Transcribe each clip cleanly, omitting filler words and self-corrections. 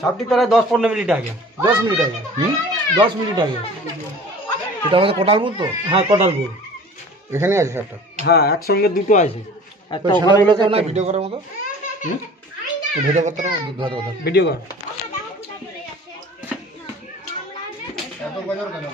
সাপটি প্রায় 10-15 মিনিট আগে, 10 মিনিট আগে। 10 মিনিট আগে। এটা আমাদের কোটালপুর তো? হ্যাঁ কোটালপুর। এখানে আছে সাপটা? হ্যাঁ একসঙ্গে দুটো আছে। একটা ছানাগুলো কেউ না ভিডিও করার মতো? ভিডিও করতে না? ভিডিও কর। এত বাজার কেন?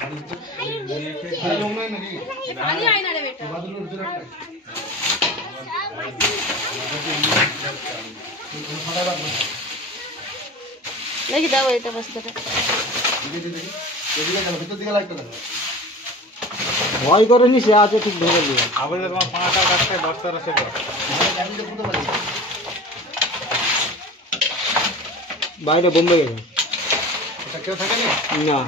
দেখি দাও এটা বস্তাটা। ভয় করেনি, সে আছে ঠিক ধরে নিয়ে। আমাদের তোমার 5টা কাটতে 10টা রসে দাও। বাইরে বোম্বে গেছে। এটা কেউ থাকে না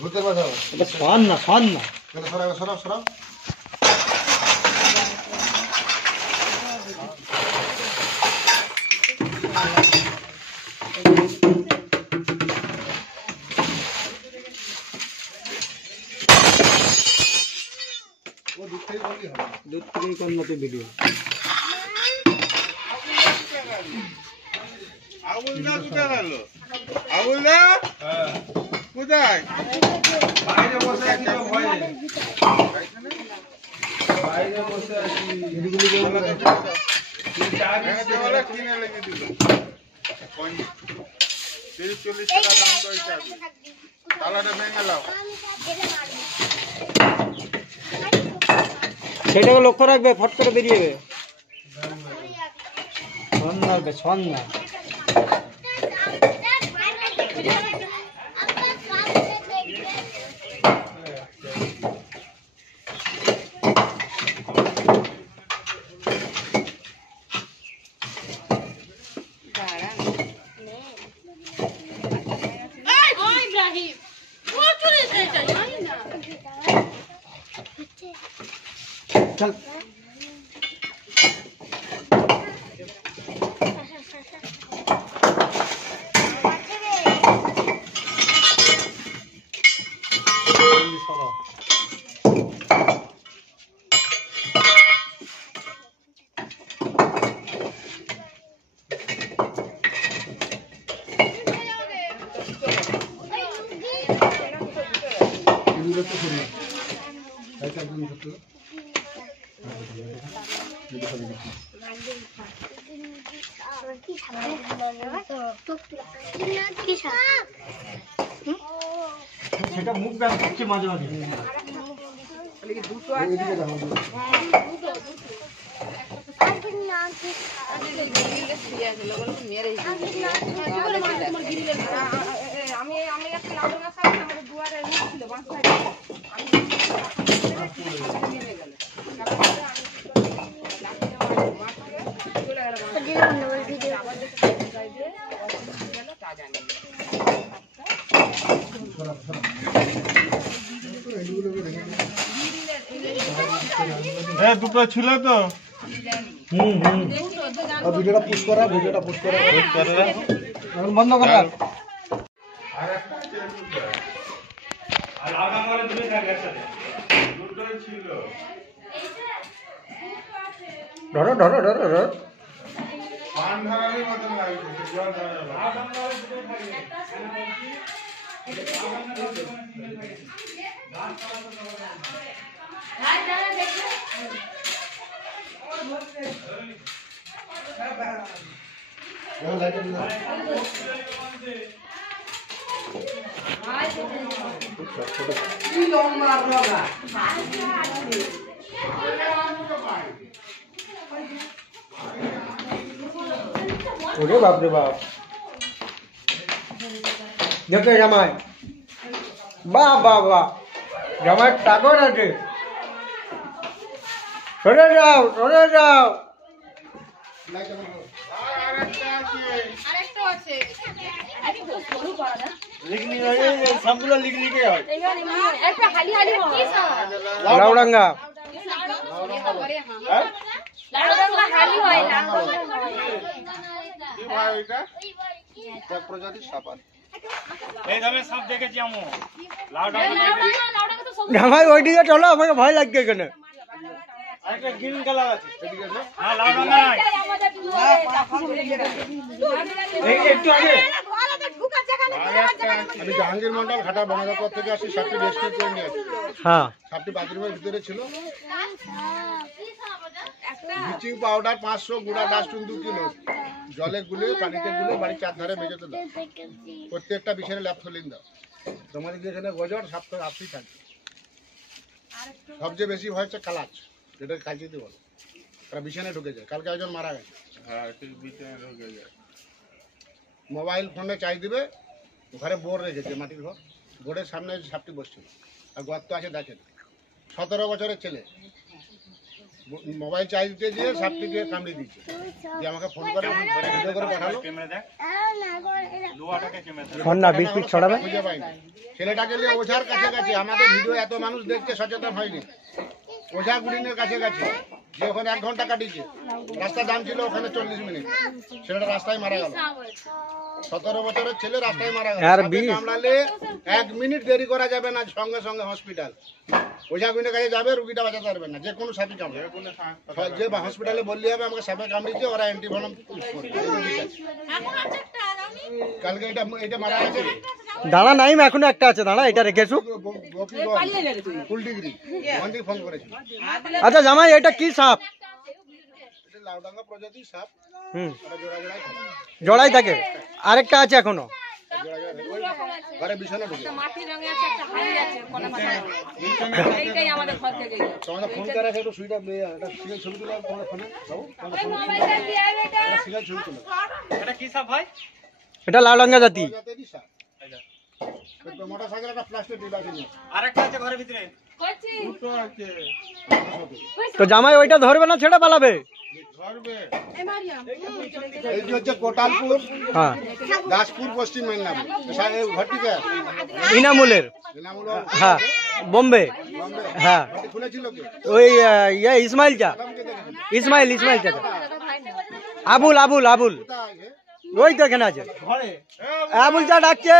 ঘুরতে পারো? এটা সন না, সন না। সরাও সরাও সরাও। দূর থেকেই কন্যাতে ভিডিও। আবুলদা কোথায় গেল? আবুলদা কোথায়? বাইরে বসে আছি, ভয় নেই। বাইরে বসে আছি। দেওয়ালে কিনে লেগে দিল। 30-40 টাকা দাম তো এটা। তালাটা ভেঙে নাও। সেটাকে লক্ষ্য রাখবে, ফট করে বেরিয়ে যাবে। সন না, সন না। চল সেটা মুখ ব্যায়াম করছে মাঝে মাঝে। দুটো ছিল তো। ভিডিওটা পুশ করা, ভিডিওটা পুশ করা। এখন বন্ধ কর। ধরো ধরো ধরো ধরো। পান ধরানোর মতন লাগছে, জল ধরা ওরে বাপ রে বাপ, দেখো জামাই, বাহ বাহ বাহ, জামাই টাকর আছে। সরে যাও, সরে যাও। সবগুলো লিখ লিখে হয়। লাউডাঙ্গা জামাই ওইদিকে চলো, আমাকে ভয় লাগছে এখানে। গ্রিন কালার আছে, একটু আগে আমি জাহাঙ্গীর মন্ডল ঘাটা বনগাঁপর থেকে আসি, সাপটি রেস্কিউ করে নিয়ে আসি। হ্যাঁ সাপটি বাথরুমের ভিতরে ছিল। ব্লিচিং পাউডার 500, গুঁড়া ডাস্টবিন 2 কিলো, জলে গুলে পানিতে গুলে বাড়ির চারধারে মেঝেতে দাও। প্রত্যেকটা বিছানে ল্যাপ ফলিন দাও। তোমাদের যেখানে গজর সাপ তো আপনি থাকবে। সবচেয়ে বেশি ভয় হচ্ছে কালাচ, যেটা কালচিতে বলো, তারা বিছানে ঢুকে যায়। কালকে একজন মারা গেছে। হ্যাঁ ঠিক বিছানায় ঢুকে যায়। মোবাইল ফোনে চাই দিবে, ঘরে বোর রেখেছে, মাটির ঘর, বোর্ডের সামনে সাপটি বসছিল আর গর্ত আছে দেখেন। 17 বছরের ছেলে মোবাইল চাই দিতে গিয়ে সাপটি দিয়ে কামড়ে দিয়েছে, দিয়ে আমাকে ফোন করে ভিডিও করে পাঠালো। ফোন না 20 পিস ছড়াবে। খুঁজে পাইনি। ছেলেটাকে নিয়ে ওঝার কাছে গেছে, আমাদের ভিডিও এত মানুষ দেখছে, সচেতন হয়নি। ওঝা গুড়িনের কাছে গেছে, যে ওখানে 1 ঘন্টা কাটিয়েছে। রাস্তার দাম ছিল ওখানে 40 মিনিট, ছেলেটা রাস্তায় মারা গেল। 17 বছরের ছেলে রাস্তায় মারা গেল। আর সাপে 20 কামড়ালে 1 মিনিট দেরি করা যাবে না, সঙ্গে সঙ্গে হসপিটাল। ওঝা গুড়িনের কাছে যাবে, রুগীটা বাঁচাতে পারবে না, যে কোনো সাপে কামড়ে। যে হসপিটালে বললে হবে আমাকে সাপে কামড়িয়েছে, ওরা অ্যান্টিভেনম ইউজ করবে। কালকে এটা মারা গেছে। দাঁড়া নাই, এখনো একটা আছে, দাঁড়া এটা রেখেছু। ফুল ডিগ্রি মন্দির ফোন করেছিল। আচ্ছা জামাই, এটা কি সাপ? এটা লাউডাঙ্গা প্রজাতির সাপ, হুম, এটা জোড়া জোড়াই থাকে। জড়াই থাকে। আরেকটা আছে এখনো। জোড়া জোড়া থাকে। ওই ঘরে বিছানা ঢুকে। মাটির রঙে আছে, একটা হাড়ি আছে কোনা মাথায়। এইটাই আমাদের ঘর থেকে গেল। তোমাদের ফোন করে একটু সুইটা এটা সিঙ্গেল ছবি তুলে তোমাদের ফোনে দাও। তোমাদের ফোনে মোবাইলটা দিয়ে আয় বেটা। সিঙ্গেল ছবি তুলে। এটা লাউডাঙ্গা জাতি। প্রজাতির সাপ। এটা মোটরসাইকেল একটা প্লাস্টিক ডিবা কিনে। কইছি দুটো আছে। তো জামাই ওইটা ধরবে না, ছেড়ে পালাবে? ধরবে। এই মারিয়াম এই যে হচ্ছে কোটালপুর, হ্যাঁ, দাসপুর, পশ্চিম মেদিনীপুর। এই ঘরটিতে ইনামুলের। এনামুল হ্যাঁ, বোম্বে। বম্বে হ্যাঁ, ঘরটি খুলেছিল কে? ওই ইসমাইল চা। নামকে দেখেন। ইসমাইল চাচা। আবুল। কোথায় আছে? ওই তো এখানে আছে। আবুল চা ডাকছে।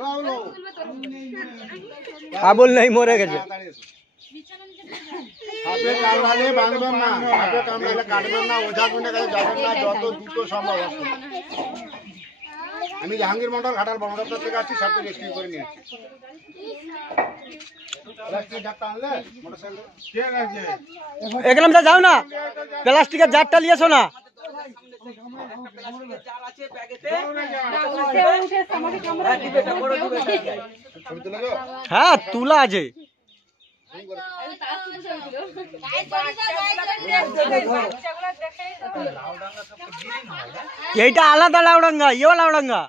রাউলো। আবুল নেই, মরে গেছে। তাড়াতাড়ি এসো। সাপে কামড়ালে বাঁধবেন না, সাপে কামড়ালে কাটবেন না, ওঝা গুণের কাছে যাবেন না, যত দ্রুত সম্ভব আসুন। আমি জাহাঙ্গীর মন্ডল ঘাটাল বনদপ্তর থেকে আসছি, সাপকে রেস্কিউ করে নিয়ে আসছি। প্লাস্টিকের জারটা আনলে মোটরসাইকেল ঠিক আছে। একদম যাও না, প্লাস্টিকের জারটা নিয়ে এসো না। ছবি তুলে দেবো? হ্যাঁ, তুলা আছে। এইটা আলাদা লাউডাঙ্গা, ইও লাউডাঙ্গা।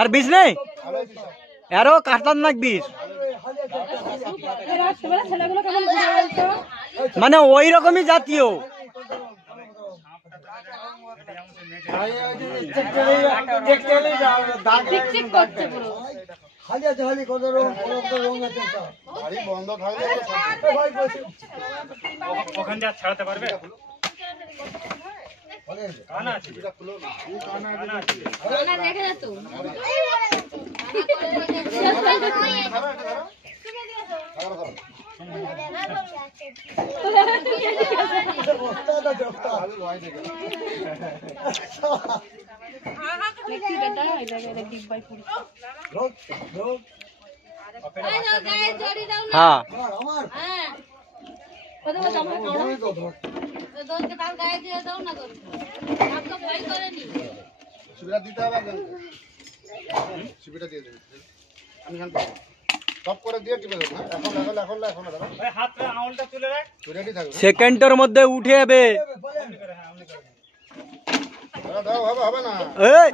আর বিষ নেই, আরো খতরনাক বিষ। মানে ওই রকমই জাতীয়। গাড়ি বন্ধ থাকলে ওখান দিয়ে ছাড়াতে পারবে? ছবিটা খুলো না। না দেখে না তো হ্যাঁ, ছবিটা দিতে হবে একজন। ছবিটা দিয়ে দেবে। আমি এখান থেকে সব করে দিয়ে টিপে দেবো। এখন দাদা হাতে আঙুলটা তুলে রাখ। রেডি থাকবে। সেকেন্ডের মধ্যে উঠে যাবে। দাও হবে না। এই,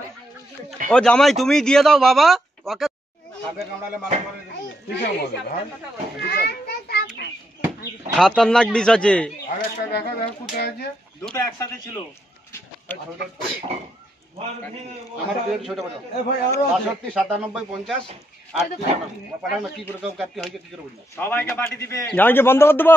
ও জামাই তুমি দিয়ে দাও বাবা ওকে। সাপে কামড়ালে মারা মারে কিসের মধ্যে ভাই? খতরনাক বিষ আছে। আরেকটা দেখা কোথায় আছে? দুটো একসাথে ছিল। আমার পেট ছোট বড় 62 97 50 38 পাঠানো কি করে কাটতে হয় কি করে বলবো? সবাইকে পাঠিয়ে দিবে। জামাইকে বন্ধ করে দেবো।